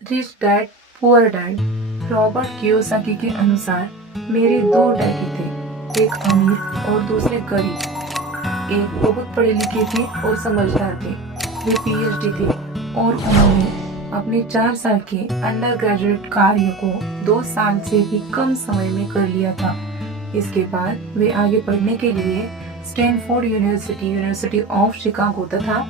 Rich dad poor dad Robert Kiyosaki के अनुसार मेरे दो डैडी थे, एक अमीर और दूसरे गरीब। एक बहुत पढ़े लिखे थे और समझदार थे, वे पीएचडी थे और उन्होंने अपने 4 साल के अंडर ग्रेजुएट कार्य को 2 साल से भी कम समय में कर लिया था। इसके बाद वे आगे पढ़ने के लिए Stanford university, university of Chicago तथा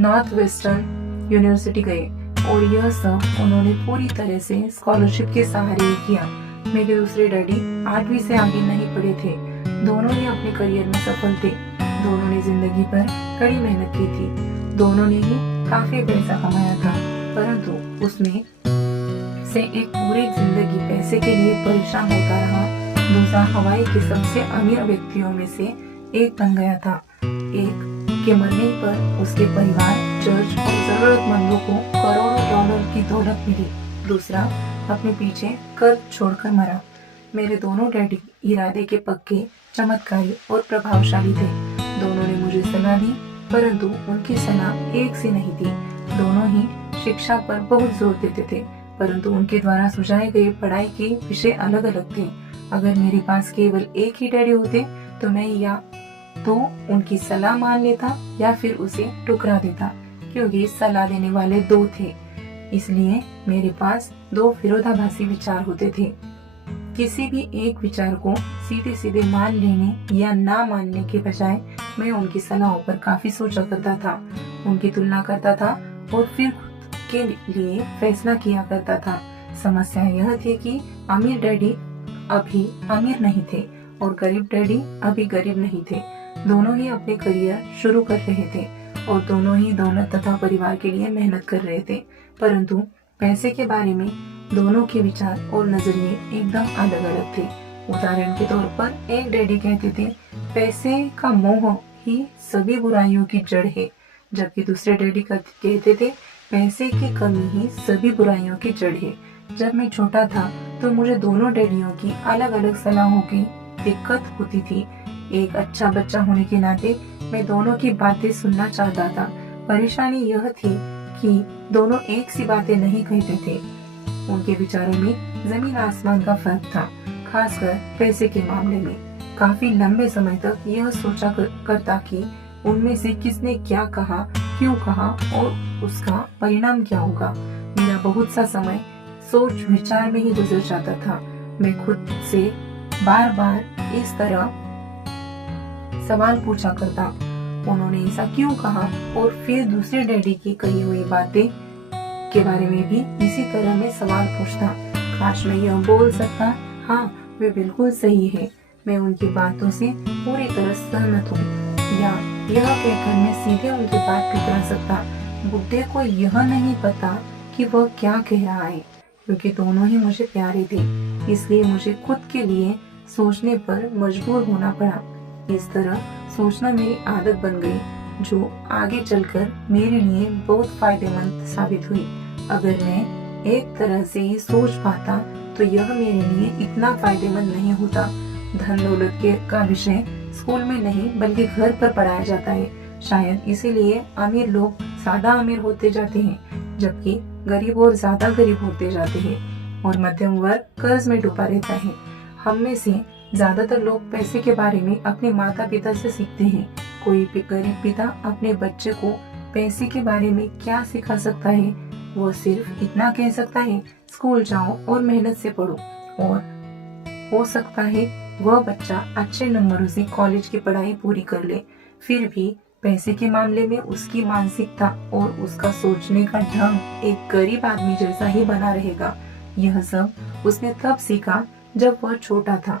नॉर्थ वेस्टर्न यूनिवर्सिटी गए और यह सब उन्होंने पूरी तरह से स्कॉलरशिप के सहारे ही किया। मेरे दूसरे डैडी 8वीं से आगे नहीं पढ़े थे। दोनों ही अपने करियर में सफल थे। दोनों ने जिंदगी पर कड़ी मेहनत की थी। दोनों ने ही काफी पैसा कमाया था, परंतु उसमें से एक पूरी जिंदगी पैसे के लिए परेशान होता रहा। दूसरा हवाई के सबसे अमीर व्यक्तियों में से एक बन गया था। एक के मरने पर उसके परिवार, चर्च और जरूरतमंदों को करोड़ों डॉलर की दौलत मिली। दूसरा अपने पीछे कर्ज छोड़कर मरा। मेरे दोनों डैडी इरादे के पक्के, चमत्कारी और प्रभावशाली थे। दोनों ने मुझे सलाह दी, परंतु उनकी सलाह एक सी नहीं थी। दोनों ही शिक्षा पर बहुत जोर देते थे, परंतु उनके द्वारा सुझाए गए पढ़ाई के विषय अलग अलग थे। अगर मेरे पास केवल एक ही डैडी होते तो मैं या तो उनकी सलाह मान लेता या फिर उसे ठुकरा देता, क्योंकि सलाह देने वाले 2 थे। इसलिए मेरे पास 2 विरोधाभासी विचार होते थे। किसी भी एक विचार को सीधे सीधे मान लेने या ना मानने के बजाय मैं उनकी सलाहों पर काफी सोचा करता था, उनकी तुलना करता था और फिर खुद के लिए फैसला किया करता था। समस्या यह थी कि अमीर डैडी अभी अमीर नहीं थे और गरीब डैडी अभी गरीब नहीं थे। दोनों ही अपने करियर शुरू कर रहे थे और दोनों ही दौलत तथा परिवार के लिए मेहनत कर रहे थे, परंतु पैसे के बारे में दोनों के विचार और नजरिए एकदम अलग अलग थे। उदाहरण के तौर पर एक डैडी कहते थे पैसे का मोह ही सभी बुराइयों की जड़ है, जबकि दूसरे डैडी कहते थे पैसे की कमी ही सभी बुराइयों की जड़ है। जब मैं छोटा था तो मुझे दोनों डैडियों की अलग अलग सलाहों की दिक्कत होती थी। एक अच्छा बच्चा होने के नाते मैं दोनों की बातें सुनना चाहता था। परेशानी यह थी कि दोनों एक सी बातें नहीं कहते थे। उनके विचारों में जमीन आसमान का फर्क था, खासकर पैसे के मामले में। काफी लंबे समय तक यह सोचा करता कि उनमें से किसने क्या कहा, क्यों कहा और उसका परिणाम क्या होगा। मेरा बहुत सा समय सोच विचार में ही गुजर जाता था। मैं खुद से बार बार इस तरह सवाल पूछा करता, उन्होंने ऐसा क्यों कहा, और फिर दूसरे डैडी की कही हुई बातें के बारे में भी इसी तरह मैं सवाल पूछता। काश मैं यह बोल सकता, हाँ वे बिल्कुल सही है, मैं उनकी बातों से पूरी तरह सहमत हूँ, या यह कहकर मैं सीधे उनकी बात ठुकरा सकता, बुड्ढे को यह नहीं पता कि वह क्या कह रहा है। क्योंकि दोनों ही मुझे प्यारे थे, इसलिए मुझे खुद के लिए सोचने पर मजबूर होना पड़ा। इस तरह सोचना मेरी आदत बन गई, जो आगे चलकर मेरे लिए बहुत फायदेमंद साबित हुई। अगर मैं एक तरह से ही सोच पाता तो यह मेरे लिए इतना फायदेमंद नहीं होता। धन दौलत के का विषय स्कूल में नहीं बल्कि घर पर पढ़ाया जाता है। शायद इसीलिए अमीर लोग ज्यादा अमीर होते जाते हैं, जबकि गरीब और ज्यादा गरीब होते जाते हैं और मध्यम वर्ग कर्ज में डूबा रहता है। हम में से ज्यादातर लोग पैसे के बारे में अपने माता पिता से सीखते हैं। कोई भी गरीब पिता अपने बच्चे को पैसे के बारे में क्या सिखा सकता है? वो सिर्फ इतना कह सकता है, स्कूल जाओ और मेहनत से पढ़ो, और हो सकता है वह बच्चा अच्छे नंबरों से कॉलेज की पढ़ाई पूरी कर ले। फिर भी पैसे के मामले में उसकी मानसिकता और उसका सोचने का ढंग एक गरीब आदमी जैसा ही बना रहेगा। यह सब उसने तब सीखा जब वह छोटा था।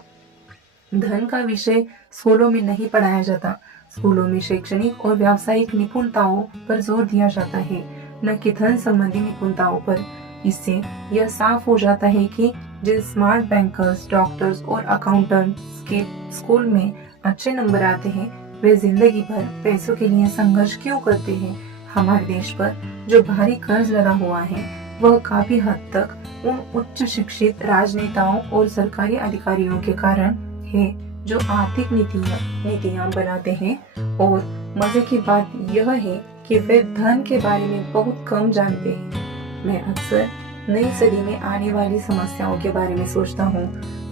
धन का विषय स्कूलों में नहीं पढ़ाया जाता। स्कूलों में शैक्षणिक और व्यावसायिक निपुणताओं पर जोर दिया जाता है, न कि धन संबंधी निपुणताओं पर। इससे यह साफ हो जाता है कि जिन स्मार्ट बैंकर्स, डॉक्टर्स और अकाउंटेंट्स के स्कूल में अच्छे नंबर आते हैं, वे जिंदगी भर पैसों के लिए संघर्ष क्यों करते हैं। हमारे देश पर जो भारी कर्ज लगा हुआ है, वह काफी हद तक उन उच्च शिक्षित राजनेताओं और सरकारी अधिकारियों के कारण है जो आर्थिक नीतियाँ बनाते हैं। और मजे की बात यह है कि वे धन के बारे में बहुत कम जानते हैं। मैं अक्सर नई सदी में आने वाली समस्याओं के बारे में सोचता हूँ,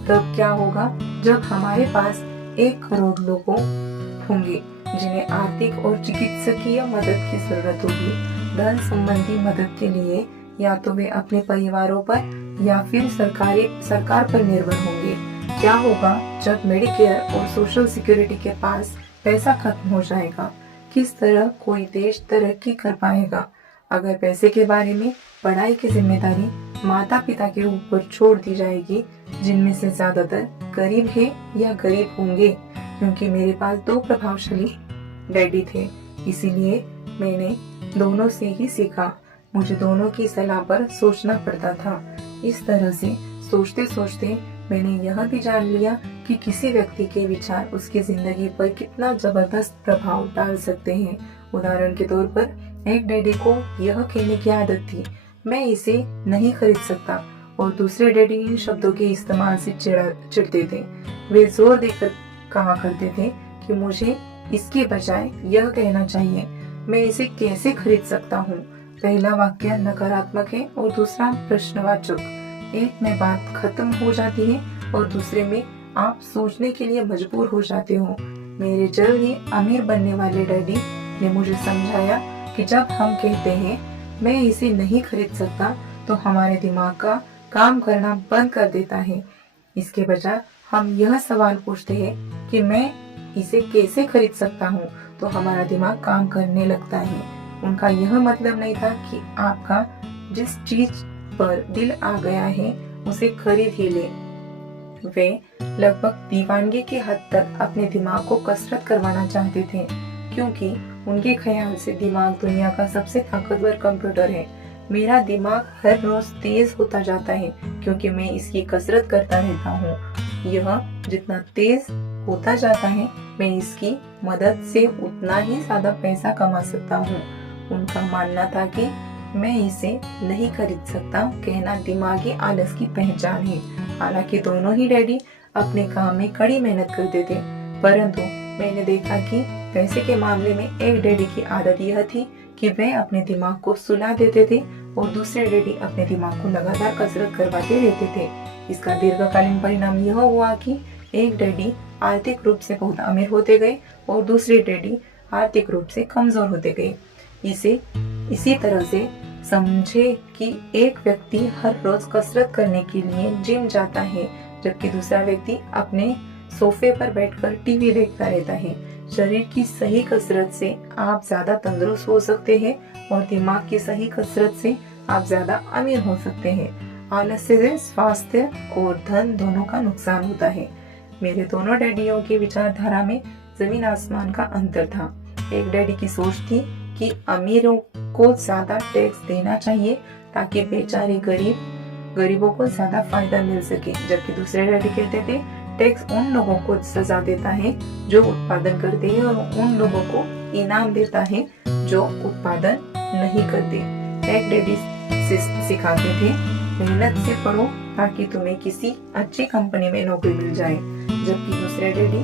तब क्या होगा जब हमारे पास 1 करोड़ लोग होंगे जिन्हें आर्थिक और चिकित्सकीय मदद की जरूरत होगी। धन संबंधी मदद के लिए या तो वे अपने परिवारों पर या फिर सरकार पर निर्भर होंगे। क्या होगा जब मेडिकेयर और सोशल सिक्योरिटी के पास पैसा खत्म हो जाएगा? किस तरह कोई देश तरक्की कर पाएगा? अगर पैसे के बारे में पढ़ाई की जिम्मेदारी माता पिता के ऊपर छोड़ दी जाएगी, जिनमें से ज्यादातर गरीब है या गरीब होंगे, क्योंकि मेरे पास 2 प्रभावशाली डैडी थे, इसीलिए मैंने दोनों से ही सीखा। मुझे दोनों की सलाह पर सोचना पड़ता था। इस तरह से सोचते सोचते मैंने यह भी जान लिया कि किसी व्यक्ति के विचार उसकी जिंदगी पर कितना जबरदस्त प्रभाव डाल सकते हैं। उदाहरण के तौर पर एक डैडी को यह कहने की आदत थी, मैं इसे नहीं खरीद सकता, और दूसरे डैडी इन शब्दों के इस्तेमाल से चिढ़ते थे। वे जोर देकर कहा करते थे कि मुझे इसके बजाय यह कहना चाहिए, मैं इसे कैसे खरीद सकता हूँ। पहला वाक्य नकारात्मक है और दूसरा प्रश्नवाचक। एक में बात खत्म हो जाती है और दूसरे में आप सोचने के लिए मजबूर हो जाते हो। मेरे जल्द ही अमीर बनने वाले डैडी ने मुझे समझाया कि जब हम कहते हैं मैं इसे नहीं खरीद सकता, तो हमारे दिमाग का काम करना बंद कर देता है। इसके बजाय हम यह सवाल पूछते हैं कि मैं इसे कैसे खरीद सकता हूँ, तो हमारा दिमाग काम करने लगता है। उनका यह मतलब नहीं था कि आपका जिस चीज पर दिल आ गया है उसे खरीद ही ले। वे लगभग दीवानगी की हद तक अपने दिमाग को कसरत करवाना चाहते थे, क्योंकि उनके ख्याल से दिमाग दुनिया का सबसे ताकतवर कंप्यूटर है। मेरा दिमाग हर रोज तेज होता जाता है क्योंकि मैं इसकी कसरत करता रहता हूँ। यह जितना तेज होता जाता है, मैं इसकी मदद से उतना ही ज्यादा पैसा कमा सकता हूँ। उनका मानना था कि मैं इसे नहीं खरीद सकता कहना दिमागी आलस की पहचान है। हालांकि दोनों ही डैडी अपने काम में कड़ी मेहनत करते थे, परंतु मैंने देखा कि पैसे के मामले में एक डैडी की आदत यह थी कि वे अपने दिमाग को सुला देते थे और दूसरे डैडी अपने दिमाग को लगातार कसरत करवाते रहते थे। इसका दीर्घकालीन परिणाम यह हुआ कि एक डैडी आर्थिक रूप से बहुत अमीर होते गए और दूसरे डैडी आर्थिक रूप से कमजोर होते गए। इसी तरह से समझे कि एक व्यक्ति हर रोज कसरत करने के लिए जिम जाता है, जबकि दूसरा व्यक्ति अपने सोफे पर बैठकर टीवी देखता रहता है। शरीर की सही कसरत से आप ज्यादा तंदुरुस्त हो सकते हैं और दिमाग की सही कसरत से आप ज्यादा अमीर हो सकते हैं। आलस्य से स्वास्थ्य और धन दोनों का नुकसान होता है। मेरे दोनों डैडियों की विचारधारा में जमीन आसमान का अंतर था। एक डैडी की सोच थी कि अमीरों को ज्यादा टैक्स देना चाहिए ताकि बेचारे गरीबों को ज्यादा फायदा मिल सके, जबकि दूसरे डैडी कहते थे टैक्स उन लोगों को सजा देता है जो उत्पादन करते हैं और उन लोगों को इनाम देता है जो उत्पादन नहीं करते। एक डैडी सिखाते थे मेहनत से पढ़ो ताकि तुम्हें किसी अच्छी कंपनी में नौकरी मिल जाए, जबकि दूसरे डैडी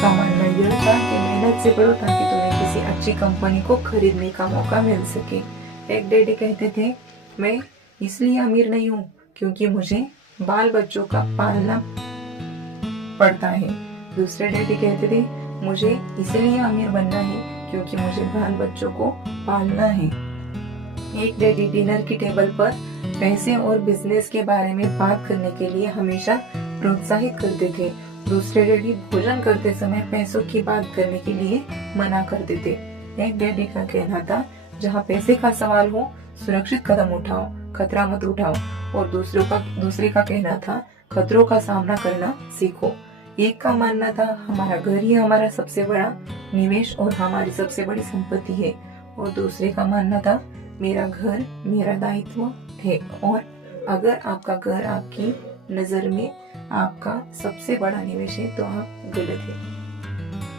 का मानना यह था कि मेहनत से पढ़ो ताकि तुम्हें किसी अच्छी कंपनी को खरीदने का मौका मिल सके। एक डैडी कहते थे मैं इसलिए अमीर नहीं हूँ क्योंकि मुझे बाल बच्चों का पालना पड़ता है। दूसरे डैडी कहते थे मुझे इसलिए अमीर बनना है क्योंकि मुझे बाल बच्चों को पालना है। एक डैडी डिनर की टेबल पर पैसे और बिजनेस के बारे में बात करने के लिए हमेशा प्रोत्साहित करते थे। दूसरे डैडी भोजन करते समय पैसों की बात करने के लिए मना करते थे। एक डैडी का कहना था जहाँ पैसे का सवाल हो सुरक्षित कदम उठाओ, खतरा मत उठाओ, और दूसरे का कहना था खतरों का सामना करना सीखो। एक का मानना था हमारा घर ही हमारा सबसे बड़ा निवेश और हमारी सबसे बड़ी संपत्ति है, और दूसरे का मानना था मेरा घर मेरा दायित्व है, और अगर आपका घर आपकी नजर में आपका सबसे बड़ा निवेश है तो आप गलत है।